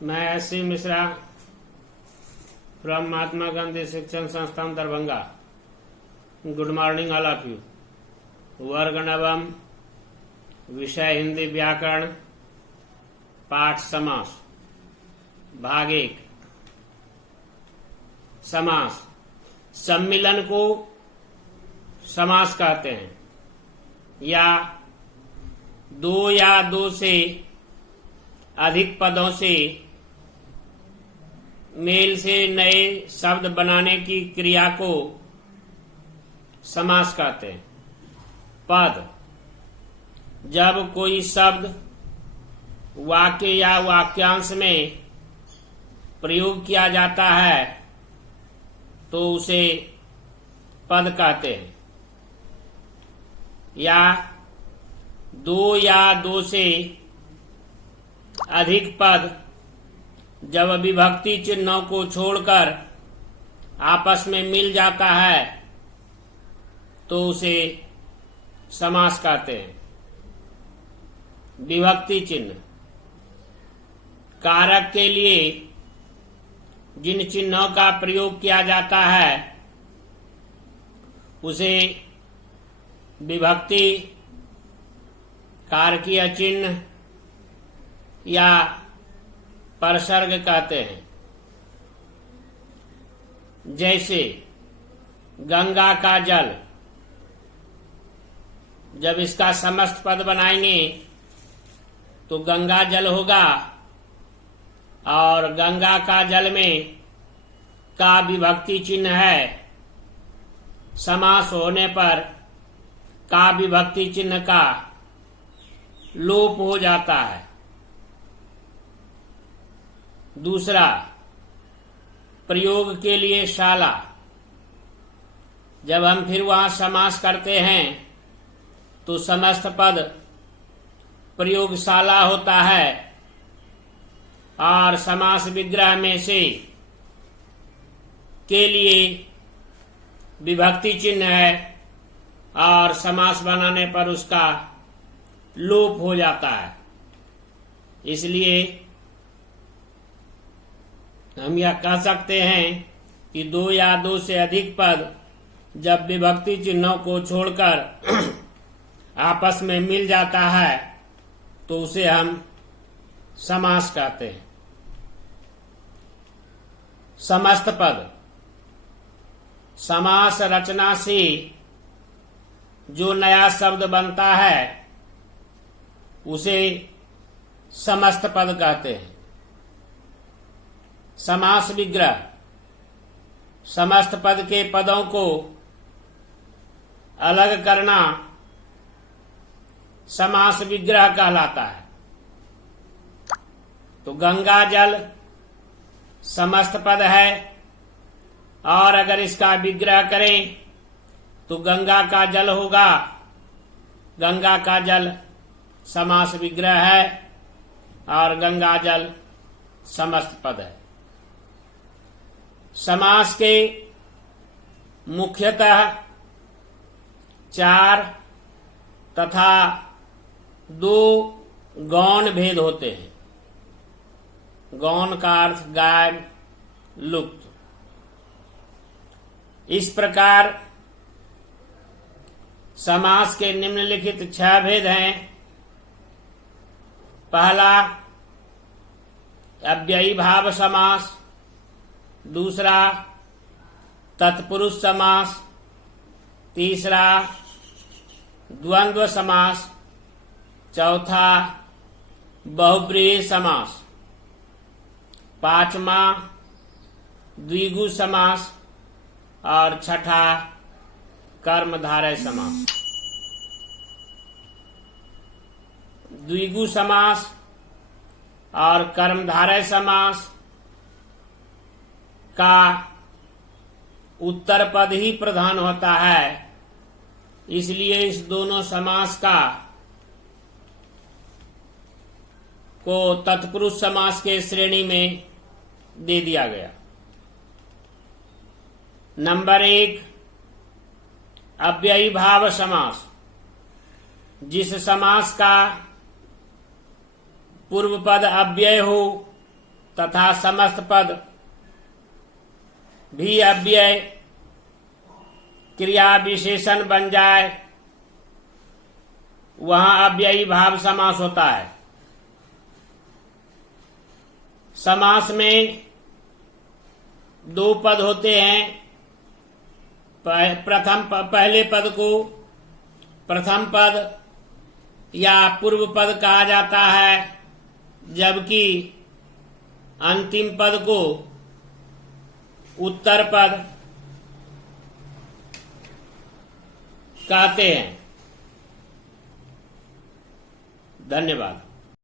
मैं S.C. Mishra from Mahatma Gandhi शिक्षण संस्थान Darbhanga. Good morning all of you. वर्ग नवम, विषय हिंदी व्याकरण, पाठ समास, भाग 1। समास। सम्मिलन को समास कहते हैं, या दो से अधिक पदों से मेल से नए शब्द बनाने की क्रिया को समास कहते हैं। पद। जब कोई शब्द वाक्य या वाक्यांश में प्रयोग किया जाता है तो उसे पद कहते हैं। या दो से अधिक पद जब विभक्ति चिन्हों को छोड़कर आपस में मिल जाता है तो उसे समास कहते हैं। विभक्ति चिन्ह। कारक के लिए जिन चिन्हों का प्रयोग किया जाता है उसे विभक्ति कारकीय चिन्ह या परसर्ग कहते हैं। जैसे गंगा का जल, जब इसका समस्त पद बनाएंगे तो गंगा जल होगा, और गंगा का जल में का विभक्ति चिन्ह है। समास होने पर का विभक्ति चिन्ह का लोप हो जाता है। दूसरा, प्रयोग के लिए शाला। जब हम फिर वहां समास करते हैं तो समस्त पद प्रयोगशाला होता है, और समास विग्रह में से के लिए विभक्ति चिन्ह है, और समास बनाने पर उसका लोप हो जाता है। इसलिए हम यह कह सकते हैं कि दो से अधिक पद जब विभक्ति चिन्हों को छोड़कर आपस में मिल जाता है तो उसे हम समास कहते हैं। समस्त पद। समास रचना से जो नया शब्द बनता है उसे समस्त पद कहते हैं। समास विग्रह। समस्त पद के पदों को अलग करना समास विग्रह कहलाता है। तो गंगा जल समस्त पद है, और अगर इसका विग्रह करें तो गंगा का जल होगा। गंगा का जल समास विग्रह है, और गंगा जल समस्त पद है। समास के मुख्यतः 4 तथा 2 गौण भेद होते हैं। गौण का अर्थ गायब, लुप्त। इस प्रकार समास के निम्नलिखित 6 भेद हैं। पहला, अव्ययी भाव समास। दूसरा, तत्पुरुष समास। तीसरा, द्वंद्व समास। चौथा, बहुब्रीहि समास। पांचवा, द्विगु समास। और छठा, कर्मधारय समास। द्विगु समास और कर्मधारय समास का उत्तर पद ही प्रधान होता है, इसलिए इस दोनों समास को तत्पुरुष समास के श्रेणी में दे दिया गया। नंबर 1, अव्ययी भाव समास। जिस समास का पूर्व पद अव्यय हो तथा समस्त पद भी अव्यय क्रिया विशेषण बन जाए, वहां अव्ययी भाव समास होता है। समास में दो पद होते हैं। पहले पद को प्रथम पद या पूर्व पद कहा जाता है, जबकि अंतिम पद को उत्तर पद कहते हैं। धन्यवाद।